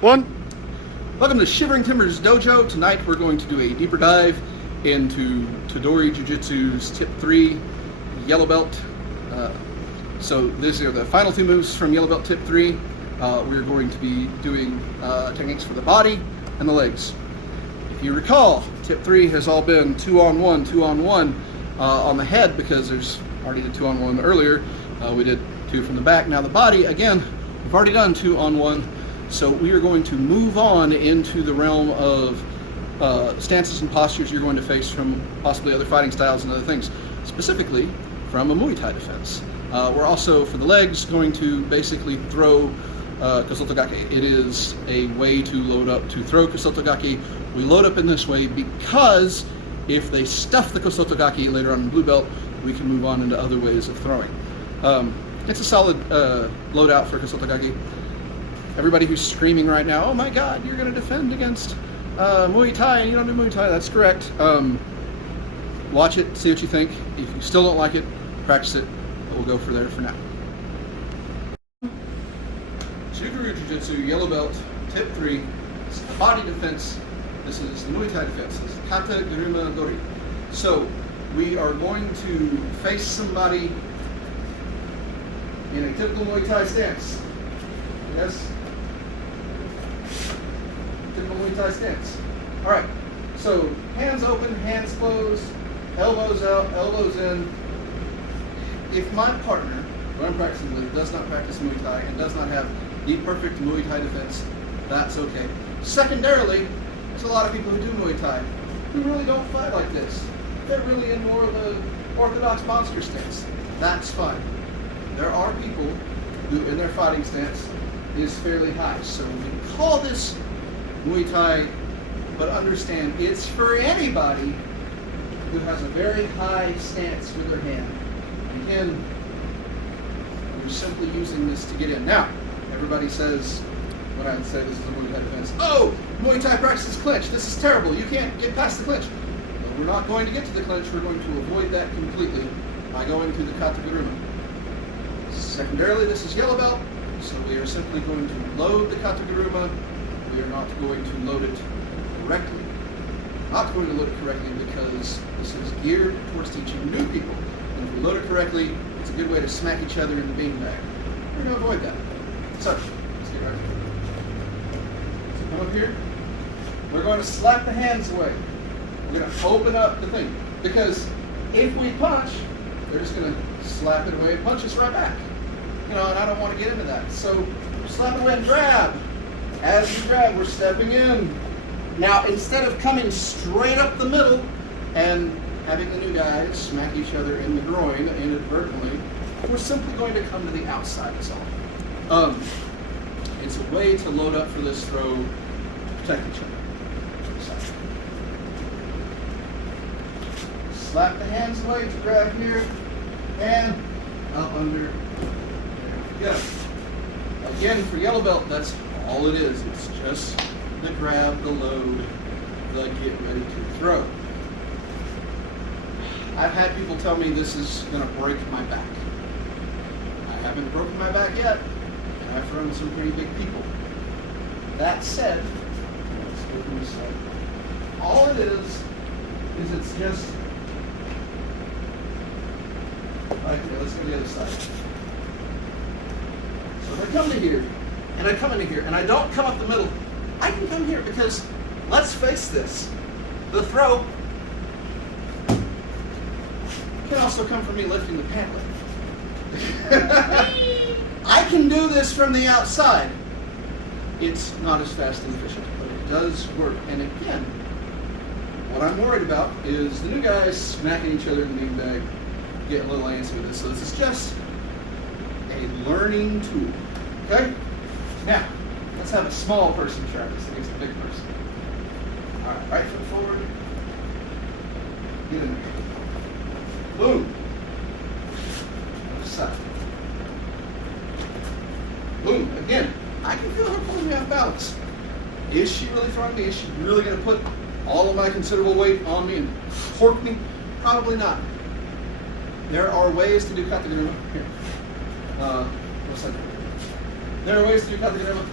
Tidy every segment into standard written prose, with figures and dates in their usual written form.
One. Welcome to Shivering Timbers Dojo. Tonight we're going to do a deeper dive into Tedori Jujitsu's Tip 3 Yellow Belt. So these are the final two moves from Yellow Belt Tip 3. We're going to be doing techniques for the body and the legs. If you recall, Tip 3 has all been 2-on-1, 2-on-1 on the head because there's already did 2-on-1 earlier. We did 2 from the back. Now the body, again, we've already done 2-on-1. So we are going to move on into the realm of stances and postures you're going to face from possibly other fighting styles and other things, specifically from a Muay Thai defense. We're also, for the legs, going to basically throw Kosoto Gake. It is a way to load up to throw Kosoto Gake. We load up in this way because if they stuff the Kosoto Gake later on in blue belt, we can move on into other ways of throwing. It's a solid loadout for Kosoto Gake. Everybody who's screaming right now, oh my God, you're going to defend against Muay Thai and you don't do Muay Thai, that's correct. Watch it, see what you think. If you still don't like it, practice it. We'll go for there for now. Tedori Jujitsu Yellow Belt, Tip 3. This is the body defense. This is the Muay Thai defense. This is kata, guruma, dori. So we are going to face somebody in a typical Muay Thai stance. Yes? Typical Muay Thai stance. All right. So hands open, hands closed, elbows out, elbows in. If my partner, who I'm practicing with, does not practice Muay Thai and does not have the perfect Muay Thai defense, that's okay. Secondarily, there's a lot of people who do Muay Thai who really don't fight like this. They're really in more of the orthodox monster stance. That's fine. There are people who, in their fighting stance, is fairly high. So we call this Muay Thai, but understand it's for anybody who has a very high stance with their hand. Again, we're simply using this to get in. Now, everybody says, when I say this is a Muay Thai defense, oh, Muay Thai practices clinch. This is terrible. You can't get past the clinch. But we're not going to get to the clinch. We're going to avoid that completely by going to the kata guruma. Secondarily, this is yellow belt. So we are simply going to load the kata guruma. We are not going to load it correctly. Not going to load it correctly because this is geared towards teaching new people. And if we load it correctly, it's a good way to smack each other in the beanbag. We're going to avoid that. So, let's get right to it. So come up here. We're going to slap the hands away. We're going to open up the thing. Because if we punch, they're just going to slap it away and punch us right back. You know, and I don't want to get into that. So slap it away and grab. As we grab, we're stepping in. Now, instead of coming straight up the middle and having the new guys smack each other in the groin inadvertently, we're simply going to come to the outside is all. It's a way to load up for this throw, protect each other. Slap the hands away to grab here, and up under. Yeah. Again, for yellow belt, that's all it is. It's just the grab, the load, the get ready to throw. I've had people tell me this is going to break my back. I haven't broken my back yet, and I've thrown some pretty big people. That said, let's go from this side. All it is it's just, okay, let's go to the other side. So if I come to here, and I come into here, and I don't come up the middle, I can come here because, let's face this, the throw can also come from me lifting the pant leg. I can do this from the outside. It's not as fast and efficient, but it does work. And again, what I'm worried about is the new guys smacking each other in the beanbag, getting a little antsy with this. So this is just a learning tool. Okay? Now, let's have a small person try this against a big person. All right, right foot forward. Get in there. Boom. Left side. Boom. Again, I can feel her pulling me out of balance. Is she really throwing me? Is she really going to put all of my considerable weight on me and cork me? Probably not. There are ways to do kata guruma. Here. There are ways to do kata guruma.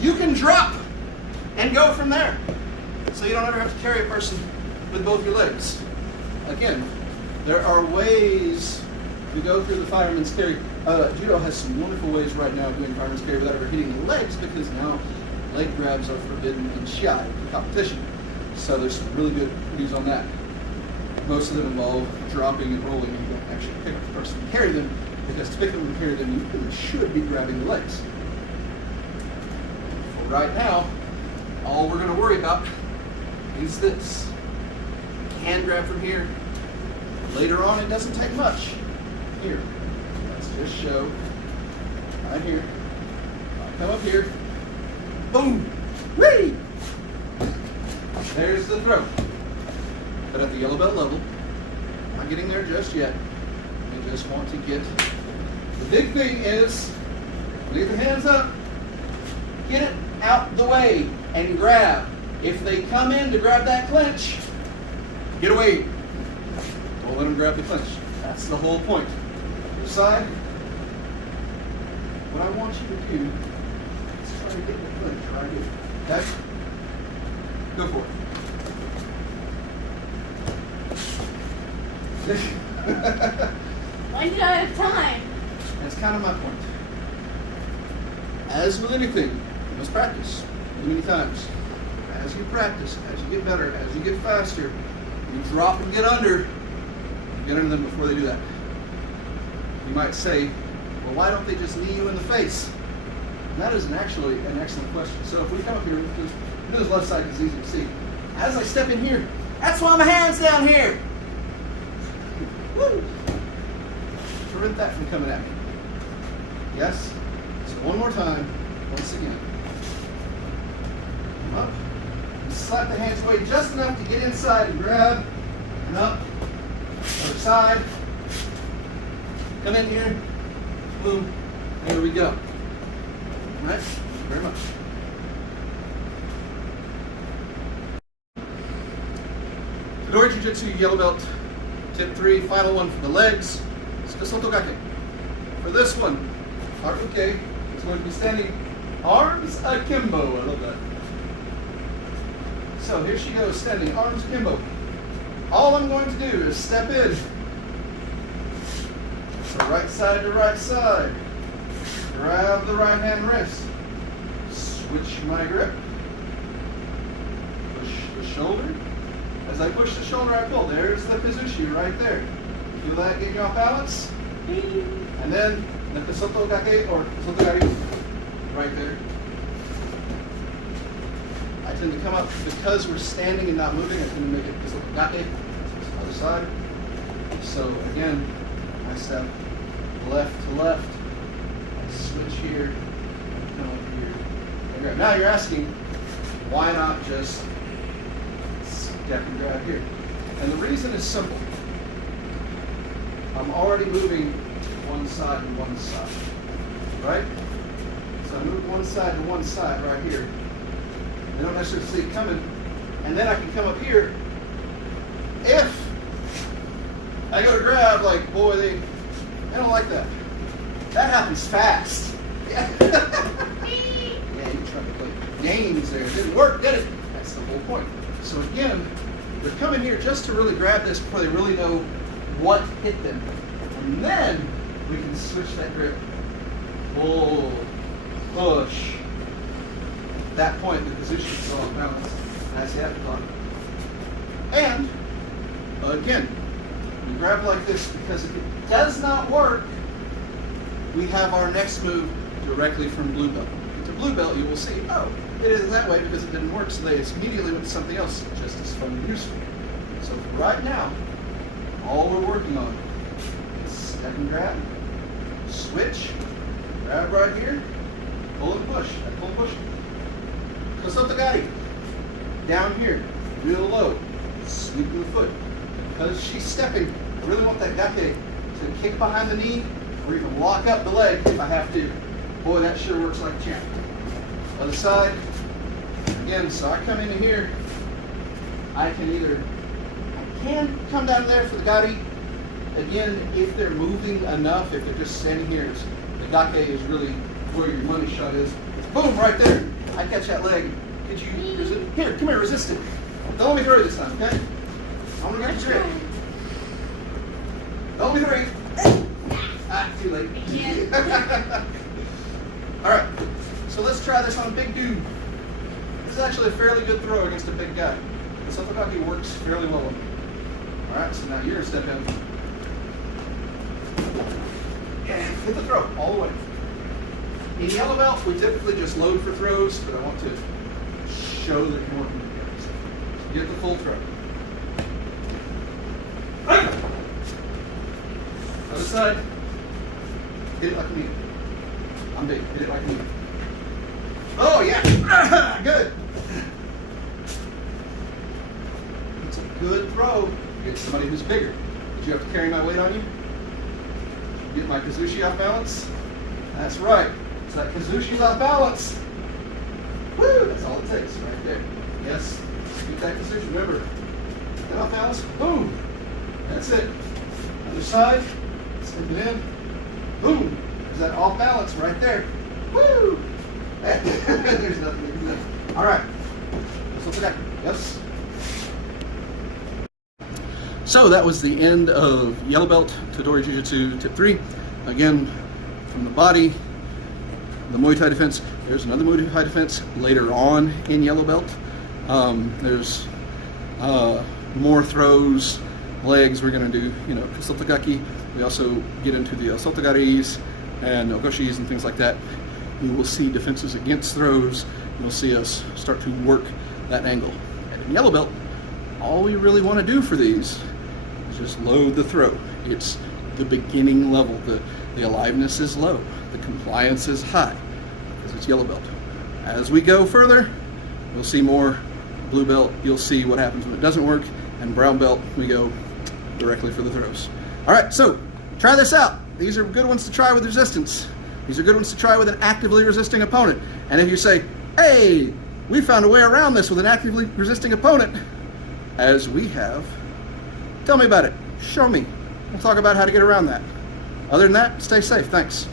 You can drop and go from there. So you don't ever have to carry a person with both your legs. Again, there are ways to go through the fireman's carry. Judo has some wonderful ways right now of doing fireman's carry without ever hitting the legs, because now leg grabs are forbidden in Shiai, the competition. So there's some really good views on that. Most of them involve dropping and rolling, and you don't actually pick up the person and carry them, because to pick them and carry them, you really should be grabbing the legs. For right now, all we're going to worry about is this. Hand grab from here. Later on, it doesn't take much. Here, let's just show right here. I come up here, boom, whee! There's the throw. But at the yellow belt level, I'm not getting there just yet. I just want to get. The big thing is, leave the hands up, get it out the way, and grab. If they come in to grab that clinch, get away. Don't let them grab the clinch. That's the whole point. Your side. What I want you to do is try to get the clinch right here. Okay? Go for it. Why did I have time? That's kind of my point. As with anything, you must practice many times. As you practice, as you get better, as you get faster, you drop and get under them before they do that. You might say, well, why don't they just knee you in the face? And that is actually an excellent question. So if we come up here, because this left side is easy to see. As I step in here, that's why my hand's down here. Woo! Prevent that from coming at me. Yes? So one more time, once again. Come up. And slap the hands away just enough to get inside and grab. And up. Other side. Come in here. Boom. There we go. All right? Thank you very much. Tedori Jujitsu Yellow Belt. Tip 3, final one for the legs. Soto gake. For this one, our uke is going to be standing arms akimbo. I love that. So here she goes, standing arms akimbo. All I'm going to do is step in. So right side to right side. Grab the right hand wrist. Switch my grip. Push the shoulder. As I push the shoulder, I pull. There's the Pizushu right there. Feel that getting you off balance? And then the soto gake or soto gari right there. I tend to come up because we're standing and not moving. I tend to make it soto gake. Other side. So again, I step left to left. I switch here. Come up here. And grab. Now you're asking, why not just step and grab here? And the reason is simple. I'm already moving one side to one side, right? So I move one side to one side right here. They don't necessarily see it coming. And then I can come up here. If I go to grab, like, boy, they don't like that. That happens fast. Yeah, yeah, you tried to play games there. It didn't work, did it? That's the whole point. So again, they're coming here just to really grab this before they really know what hit them. And then we can switch that grip. Pull, push. At that point, the position is all off balance. That's the afterthought. And, again, we grab like this because if it does not work, we have our next move directly from blue belt. To blue belt, you will see, oh, it is that way because it didn't work, so they immediately went to something else just as fun and useful. So for right now, all we're working on is step and grab, switch, grab right here, pull and push, pull and push. Soto gari, down here, real low, sweeping the foot. Because she's stepping, I really want that gake to kick behind the knee or even lock up the leg if I have to. Boy, that sure works like a champ. Other side, again, so I come into here, I can come down there for the gari. Again, if they're moving enough, if they're just standing here, the gake is really where your money shot is. Boom, right there. I catch that leg, Could you resist? Here, come here, resist it. Don't let me throw you this time, okay? I'm gonna get you straight. Don't let me throw you. Ah, too late. All right, so let's try this on a big dude. This is actually a fairly good throw against a big guy. The soto gake works fairly well on me. All right, so now you're gonna step in. Yeah, hit the throw all the way. In yellow belt, we typically just load for throws, but I want to show that you're working together. So get the full throw. Other side. Hit it like a knee. I'm big. Hit it like a knee. Oh, yeah. Good. It's a good throw against somebody who's bigger. Did you have to carry my weight on you? Get my kazushi off balance? That's right. So that kazushi's off balance. Woo! That's all it takes right there. Yes. Get that kazushi. Remember, get off balance. Boom. That's it. Other side. Step it in. Boom. There's that off balance right there. Woo! There's nothing you can do. All right. So that. Yes. So that was the end of Yellow Belt Tedori Jujitsu Tip 3. Again, from the body, the Muay Thai defense. There's another Muay Thai defense later on in Yellow Belt. There's more throws, legs. We're going to do, soto gake. We also get into the soto garis and ogoshis and things like that. We will see defenses against throws. You'll see us start to work that angle. And in Yellow Belt, all we really want to do for these is just load the throw. It's the beginning level. The aliveness is low. The compliance is high because it's Yellow Belt. As we go further, we'll see more blue belt. You'll see what happens when it doesn't work. And brown belt, we go directly for the throws. All right, so try this out. These are good ones to try with resistance. These are good ones to try with an actively resisting opponent. And if you say, hey, we found a way around this with an actively resisting opponent, as we have, tell me about it. Show me. We'll talk about how to get around that. Other than that, stay safe. Thanks.